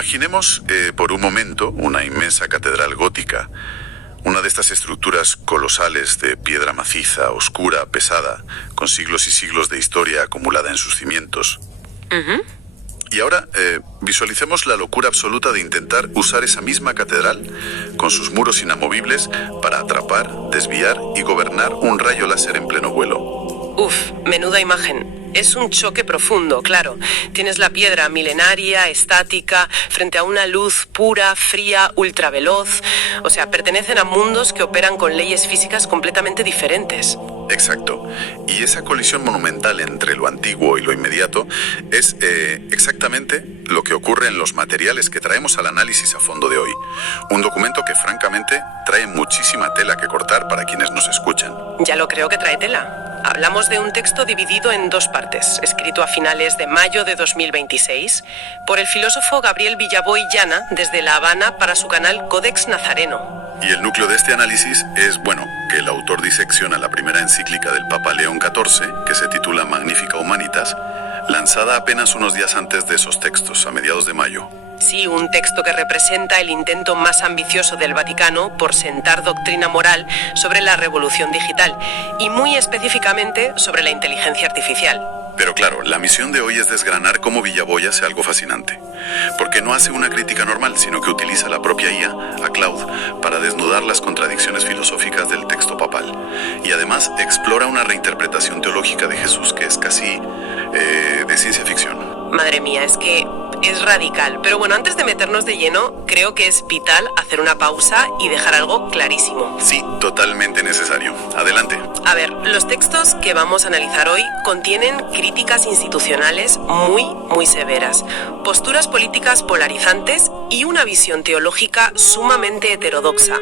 Imaginemos por un momento una inmensa catedral gótica, una de estas estructuras colosales de piedra maciza, oscura, pesada, con siglos y siglos de historia acumulada en sus cimientos. Y ahora visualicemos la locura absoluta de intentar usar esa misma catedral, con sus muros inamovibles, para atrapar, desviar y gobernar un rayo láser en pleno vuelo. Uf, menuda imagen. Es un choque profundo, claro. Tienes la piedra milenaria, estática, frente a una luz pura, fría, ultraveloz. O sea, pertenecen a mundos que operan con leyes físicas completamente diferentes. Exacto. Y esa colisión monumental entre lo antiguo y lo inmediato es exactamente lo que ocurre en los materiales que traemos al análisis a fondo de hoy. Un documento que, francamente, trae muchísima tela que cortar para quienes nos escuchan. Ya lo creo que trae tela. Hablamos de un texto dividido en dos partes, escrito a finales de mayo de 2026 por el filósofo Gabriel Villaboy Llana desde La Habana para su canal Codex Nazareno. Y el núcleo de este análisis es, que el autor disecciona la primera encíclica del Papa León XIV, que se titula Magnifica Humanitas, lanzada apenas unos días antes de esos textos, a mediados de mayo. Sí, un texto que representa el intento más ambicioso del Vaticano por sentar doctrina moral sobre la revolución digital y muy específicamente sobre la inteligencia artificial. Pero claro, la misión de hoy es desgranar cómo Villaboy hace algo fascinante. Porque no hace una crítica normal, sino que utiliza la propia IA, a Claude, para desnudar las contradicciones filosóficas del texto papal. Y además explora una reinterpretación teológica de Jesús que es casi de ciencia ficción. Madre mía, es que es radical. Pero bueno, antes de meternos de lleno, creo que es vital hacer una pausa y dejar algo clarísimo. Sí, totalmente necesario. Adelante. A ver, los textos que vamos a analizar hoy contienen críticas institucionales muy severas, posturas políticas polarizantes y una visión teológica sumamente heterodoxa.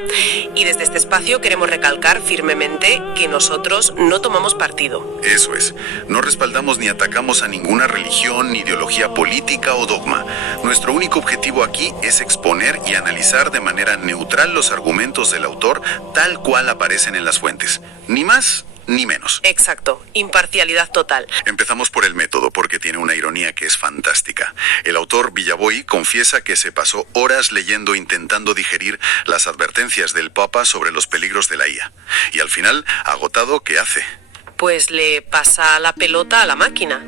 Y desde este espacio queremos recalcar firmemente que nosotros no tomamos partido. Eso es. No respaldamos ni atacamos a ninguna religión, ni ideología política o dogma. Nuestro único objetivo aquí es exponer y analizar de manera neutral los argumentos del autor tal cual aparecen en las fuentes. Ni más ni menos. Exacto, imparcialidad total. Empezamos por el método, porque tiene una ironía que es fantástica. El autor Villaboy confiesa que se pasó horas leyendo e intentando digerir las advertencias del Papa sobre los peligros de la IA. Y al final, agotado, ¿qué hace? Pues le pasa la pelota a la máquina.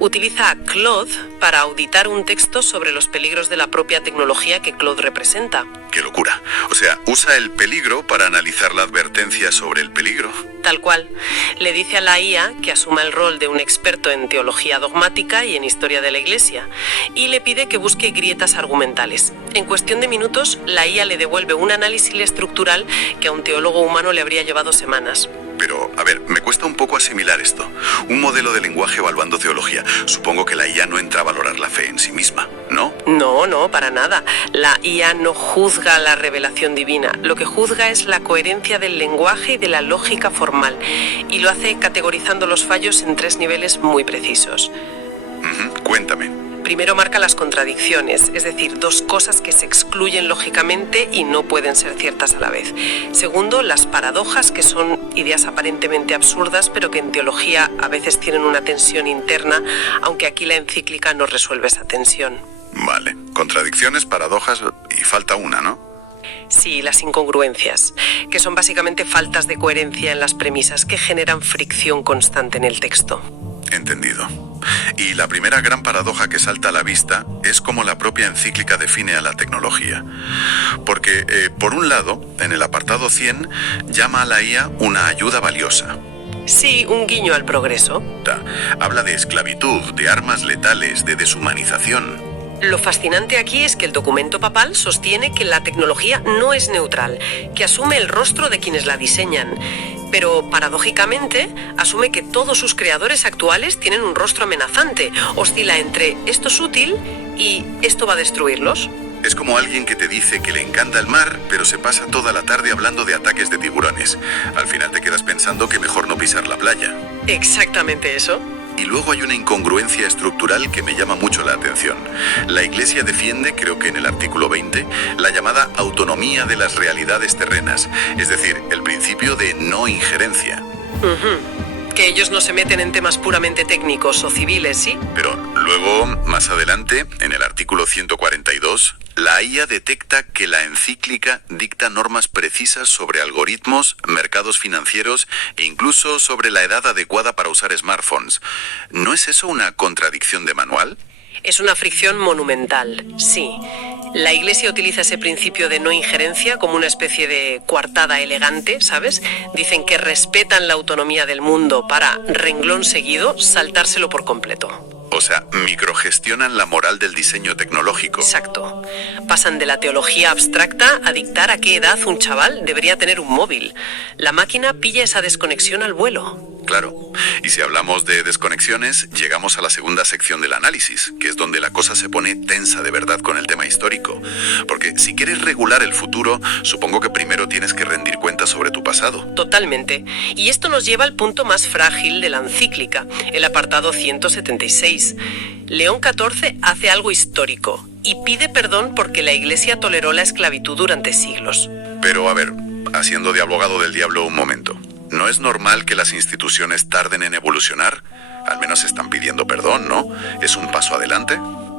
Utiliza a Claude para auditar un texto sobre los peligros de la propia tecnología que Claude representa. ¡Qué locura! O sea, usa el peligro para analizar la advertencia sobre el peligro. Tal cual. Le dice a la IA que asuma el rol de un experto en teología dogmática y en historia de la Iglesia, y le pide que busque grietas argumentales. En cuestión de minutos, la IA le devuelve un análisis estructural que a un teólogo humano le habría llevado semanas. Pero, a ver, me cuesta un poco asimilar esto. Un modelo de lenguaje evaluando teología. Supongo que la IA no entra a valorar la fe en sí misma, ¿no? No, para nada. La IA no juzga la revelación divina. Lo que juzga es la coherencia del lenguaje y de la lógica formal. Y lo hace categorizando los fallos en 3 niveles muy precisos. Cuéntame. Primero marca las contradicciones, es decir, 2 cosas que se excluyen lógicamente y no pueden ser ciertas a la vez. Segundo, las paradojas, que son ideas aparentemente absurdas, pero que en teología a veces tienen una tensión interna, aunque aquí la encíclica no resuelve esa tensión. Vale, contradicciones, paradojas y falta una, ¿no? Sí, las incongruencias, que son básicamente faltas de coherencia en las premisas que generan fricción constante en el texto. Entendido. Y la primera gran paradoja que salta a la vista es cómo la propia encíclica define a la tecnología. Porque, por un lado, en el apartado 100, llama a la IA una ayuda valiosa. Sí, un guiño al progreso. Habla de esclavitud, de armas letales, de deshumanización. Lo fascinante aquí es que el documento papal sostiene que la tecnología no es neutral, que asume el rostro de quienes la diseñan, pero paradójicamente asume que todos sus creadores actuales tienen un rostro amenazante, oscila entre esto es útil y esto va a destruirlos. Es como alguien que te dice que le encanta el mar, pero se pasa toda la tarde hablando de ataques de tiburones. Al final te quedas pensando que mejor no pisar la playa. Exactamente eso. Y luego hay una incongruencia estructural que me llama mucho la atención. La Iglesia defiende, creo que en el artículo 20, la llamada autonomía de las realidades terrenas, es decir, el principio de no injerencia. Que ellos no se meten en temas puramente técnicos o civiles, ¿sí? Pero Luego, más adelante, en el artículo 142, la IA detecta que la encíclica dicta normas precisas sobre algoritmos, mercados financieros e incluso sobre la edad adecuada para usar smartphones. ¿No es eso una contradicción de manual? Es una fricción monumental, sí. La Iglesia utiliza ese principio de no injerencia como una especie de coartada elegante, ¿sabes? Dicen que respetan la autonomía del mundo para, renglón seguido, saltárselo por completo. O sea, microgestionan la moral del diseño tecnológico. Exacto. Pasan de la teología abstracta a dictar a qué edad un chaval debería tener un móvil. La máquina pilla esa desconexión al vuelo. Claro. Y si hablamos de desconexiones, llegamos a la segunda sección del análisis, que es donde la cosa se pone tensa de verdad con el tema histórico. Porque si quieres regular el futuro, supongo que primero tienes que rendir cuentas sobre tu pasado. Totalmente. Y esto nos lleva al punto más frágil de la encíclica, el apartado 176. León XIV hace algo histórico y pide perdón porque la Iglesia toleró la esclavitud durante siglos. Pero a ver, haciendo de abogado del diablo un momento. ¿No es normal que las instituciones tarden en evolucionar? Al menos están pidiendo perdón, ¿no? ¿Es un paso adelante?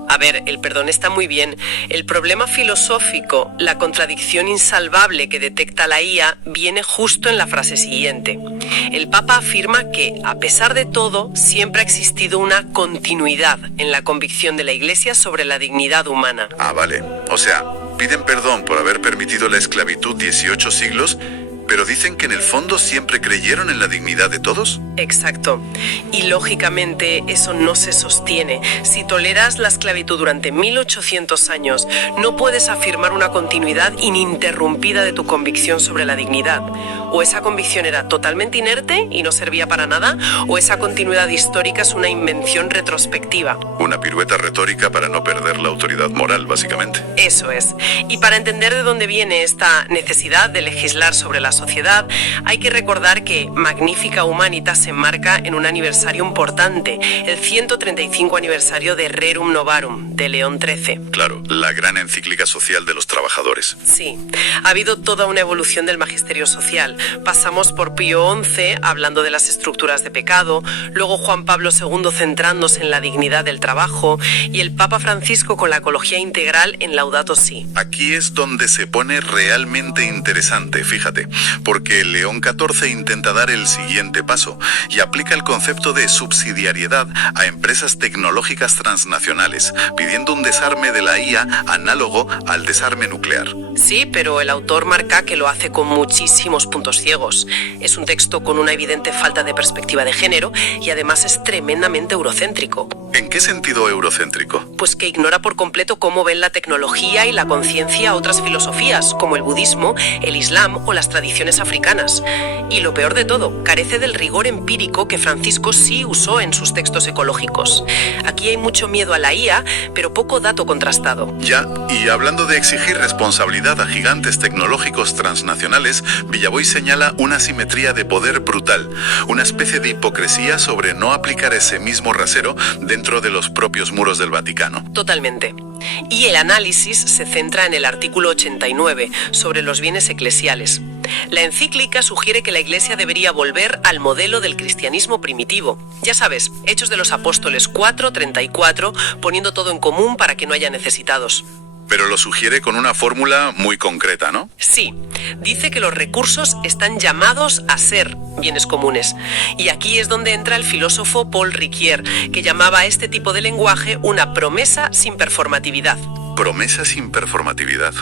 A ver, el perdón está muy bien. El problema filosófico, la contradicción insalvable que detecta la IA, viene justo en la frase siguiente. El Papa afirma que, a pesar de todo, siempre ha existido una continuidad en la convicción de la Iglesia sobre la dignidad humana. Ah, vale. O sea, piden perdón por haber permitido la esclavitud 18 siglos, pero dicen que en el fondo siempre creyeron en la dignidad de todos. Exacto. Y lógicamente eso no se sostiene. Si toleras la esclavitud durante 1800 años, no puedes afirmar una continuidad ininterrumpida de tu convicción sobre la dignidad. O esa convicción era totalmente inerte y no servía para nada, o esa continuidad histórica es una invención retrospectiva. Una pirueta retórica para no perder la autoridad moral, básicamente. Eso es. Y para entender de dónde viene esta necesidad de legislar sobre la sociedad, hay que recordar que Magnifica Humanitas se enmarca en un aniversario importante, el 135 aniversario de Rerum Novarum, de León XIII. Claro, la gran encíclica social de los trabajadores. Sí, ha habido toda una evolución del magisterio social. Pasamos por Pío XI, hablando de las estructuras de pecado, luego Juan Pablo II centrándose en la dignidad del trabajo, y el Papa Francisco con la ecología integral en Laudato Si. Aquí es donde se pone realmente interesante, fíjate, porque León XIV intenta dar el siguiente paso y aplica el concepto de subsidiariedad a empresas tecnológicas transnacionales, pidiendo un desarme de la IA análogo al desarme nuclear. Sí, pero el autor marca que lo hace con muchísimos puntos ciegos. Es un texto con una evidente falta de perspectiva de género y además es tremendamente eurocéntrico. ¿En qué sentido eurocéntrico? Pues que ignora por completo cómo ven la tecnología y la conciencia otras filosofías, como el budismo, el islam o las tradiciones africanas. Y lo peor de todo, carece del rigor empírico que Francisco sí usó en sus textos ecológicos. Aquí hay mucho miedo a la IA, pero poco dato contrastado. Ya, y hablando de exigir responsabilidad a gigantes tecnológicos transnacionales, Villaboy señala una simetría de poder brutal, una especie de hipocresía sobre no aplicar ese mismo rasero dentro de los propios muros del Vaticano. Totalmente. Y el análisis se centra en el artículo 89, sobre los bienes eclesiales. La encíclica sugiere que la Iglesia debería volver al modelo del cristianismo primitivo. Ya sabes, Hechos de los Apóstoles 4:34, poniendo todo en común para que no haya necesitados. Pero lo sugiere con una fórmula muy concreta, ¿no? Sí, dice que los recursos están llamados a ser bienes comunes. Y aquí es donde entra el filósofo Paul Ricoeur, que llamaba a este tipo de lenguaje una promesa sin performatividad. Promesa sin performatividad.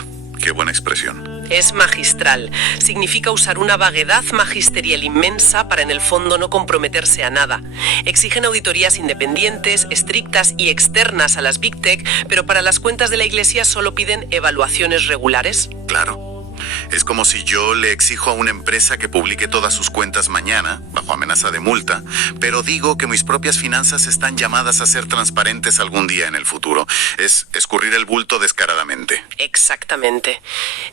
Qué buena expresión. Es magistral. Significa usar una vaguedad magisterial inmensa para en el fondo no comprometerse a nada. Exigen auditorías independientes, estrictas y externas a las Big Tech, pero para las cuentas de la Iglesia solo piden evaluaciones regulares. Claro. Es como si yo le exijo a una empresa que publique todas sus cuentas mañana, bajo amenaza de multa, pero digo que mis propias finanzas están llamadas a ser transparentes algún día en el futuro. Es escurrir el bulto descaradamente. Exactamente.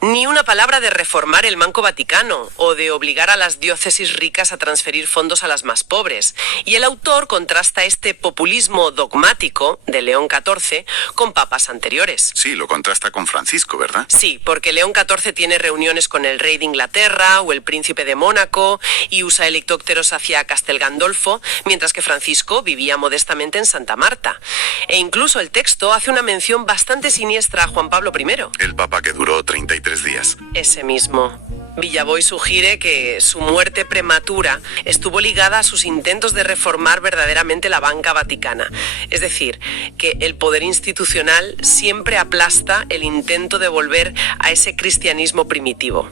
Ni una palabra de reformar el Banco Vaticano o de obligar a las diócesis ricas a transferir fondos a las más pobres. Y el autor contrasta este populismo dogmático de León XIV con papas anteriores. Sí, lo contrasta con Francisco, ¿verdad? Sí, porque León XIV tiene tiene reuniones con el rey de Inglaterra o el príncipe de Mónaco y usa helicópteros hacia Castel Gandolfo, mientras que Francisco vivía modestamente en Santa Marta. E incluso el texto hace una mención bastante siniestra a Juan Pablo I. El papa que duró 33 días. Ese mismo. Villavoy sugiere que su muerte prematura estuvo ligada a sus intentos de reformar verdaderamente la banca vaticana. Es decir, que el poder institucional siempre aplasta el intento de volver a ese cristianismo primitivo.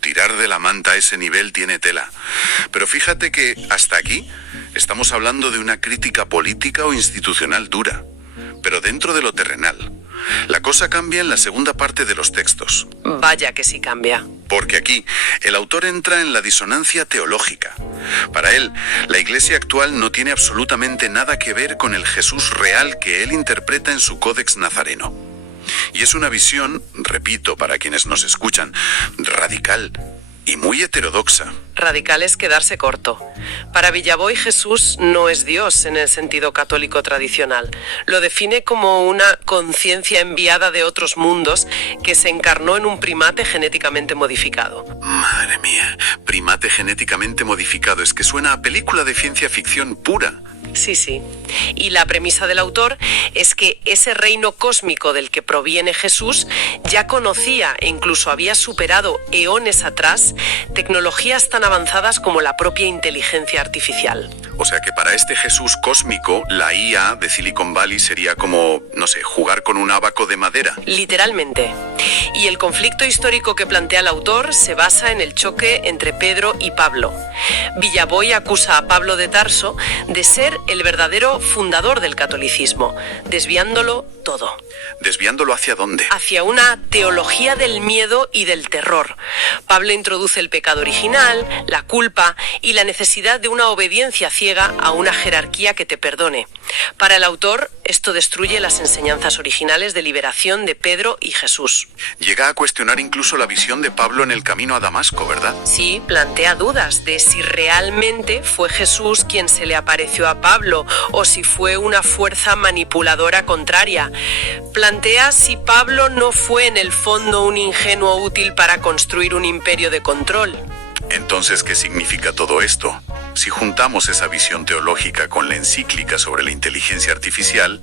Tirar de la manta a ese nivel tiene tela. Pero fíjate que hasta aquí estamos hablando de una crítica política o institucional dura, pero dentro de lo terrenal. La cosa cambia en la segunda parte de los textos. Vaya que sí cambia. Porque aquí el autor entra en la disonancia teológica. Para él, la Iglesia actual no tiene absolutamente nada que ver con el Jesús real que él interpreta en su Códex Nazareno. Y es una visión, repito para quienes nos escuchan, radical y muy heterodoxa. Radical es quedarse corto. Para Villavoy, Jesús no es Dios en el sentido católico tradicional. Lo define como una conciencia enviada de otros mundos que se encarnó en un primate genéticamente modificado. Madre mía, primate genéticamente modificado. Es que suena a película de ciencia ficción pura. Sí. Y la premisa del autor es que ese reino cósmico del que proviene Jesús ya conocía e incluso había superado eones atrás tecnologías tan avanzadas como la propia inteligencia artificial. O sea que para este Jesús cósmico, la IA de Silicon Valley sería como, no sé, jugar con un ábaco de madera. Literalmente. Y el conflicto histórico que plantea el autor se basa en el choque entre Pedro y Pablo. Villavoy acusa a Pablo de Tarso de ser el verdadero fundador del catolicismo, desviándolo todo. ¿Desviándolo hacia dónde? Hacia una teología del miedo y del terror. Pablo introduce el pecado original, la culpa y la necesidad de una obediencia ciega a una jerarquía que te perdone. Para el autor, esto destruye las enseñanzas originales de liberación de Pedro y Jesús. Llega a cuestionar incluso la visión de Pablo en el camino a Damasco, ¿verdad? Sí, plantea dudas de si realmente fue Jesús quien se le apareció a Pablo o si fue una fuerza manipuladora contraria. Plantea si Pablo no fue en el fondo un ingenuo útil para construir un imperio de control. Entonces, ¿qué significa todo esto? Si juntamos esa visión teológica con la encíclica sobre la inteligencia artificial,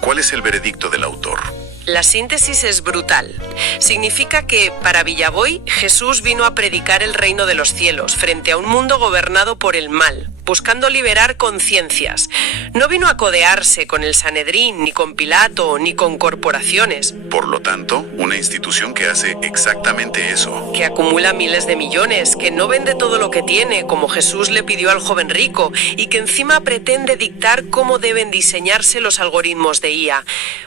¿cuál es el veredicto del autor? La síntesis es brutal. Significa que, para Villavoy, Jesús vino a predicar el reino de los cielos frente a un mundo gobernado por el mal, buscando liberar conciencias. No vino a codearse con el Sanedrín, ni con Pilato, ni con corporaciones. Por lo tanto, una institución que hace exactamente eso. Que acumula miles de millones, que no vende todo lo que tiene, como Jesús le pidió al joven rico, y que encima pretende dictar cómo deben diseñarse los algoritmos de IA.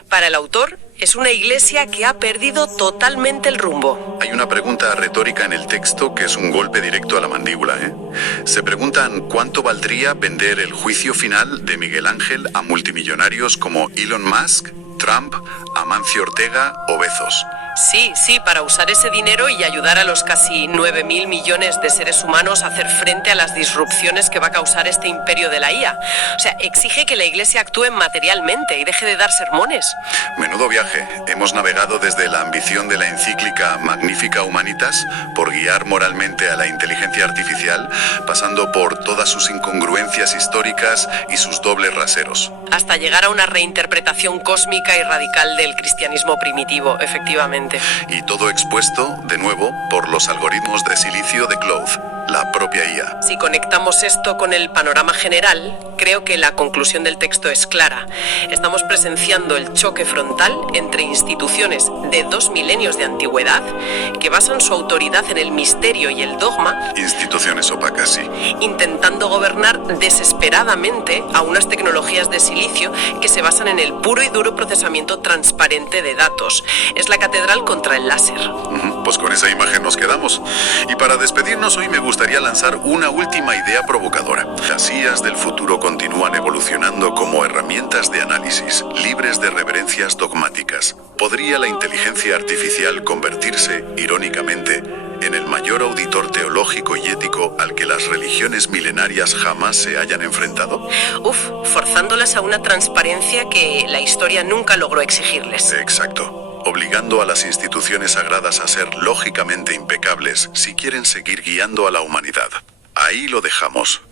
Para el autor, es una iglesia que ha perdido totalmente el rumbo. Hay una pregunta retórica en el texto que es un golpe directo a la mandíbula, Se preguntan cuánto valdría vender el juicio final de Miguel Ángel a multimillonarios como Elon Musk, Trump, Amancio Ortega o Bezos. Sí, para usar ese dinero y ayudar a los casi 9.000 millones de seres humanos a hacer frente a las disrupciones que va a causar este imperio de la IA. O sea, exige que la Iglesia actúe materialmente y deje de dar sermones. Menudo viaje. Hemos navegado desde la ambición de la encíclica Magnifica Humanitas por guiar moralmente a la inteligencia artificial, pasando por todas sus incongruencias históricas y sus dobles raseros. Hasta llegar a una reinterpretación cósmica y radical del cristianismo primitivo, efectivamente. Y todo expuesto, de nuevo, por los algoritmos de silicio de Cloud, la propia IA. Si conectamos esto con el panorama general, creo que la conclusión del texto es clara. Estamos presenciando el choque frontal entre instituciones de 2 milenios de antigüedad que basan su autoridad en el misterio y el dogma. Instituciones opacas, sí. Intentando gobernar desesperadamente a unas tecnologías de silicio que se basan en el puro y duro procesamiento transparente de datos. Es la catedral contra el láser. Pues con esa imagen nos quedamos. Y para despedirnos hoy me gustaría lanzar una última idea provocadora. Las IAs del futuro continúan evolucionando como herramientas de análisis, libres de reverencias dogmáticas. ¿Podría la inteligencia artificial convertirse, irónicamente, en el mayor auditor teológico y ético al que las religiones milenarias jamás se hayan enfrentado? Forzándolas a una transparencia que la historia nunca logró exigirles. Exacto. obligando a las instituciones sagradas a ser lógicamente impecables si quieren seguir guiando a la humanidad. Ahí lo dejamos.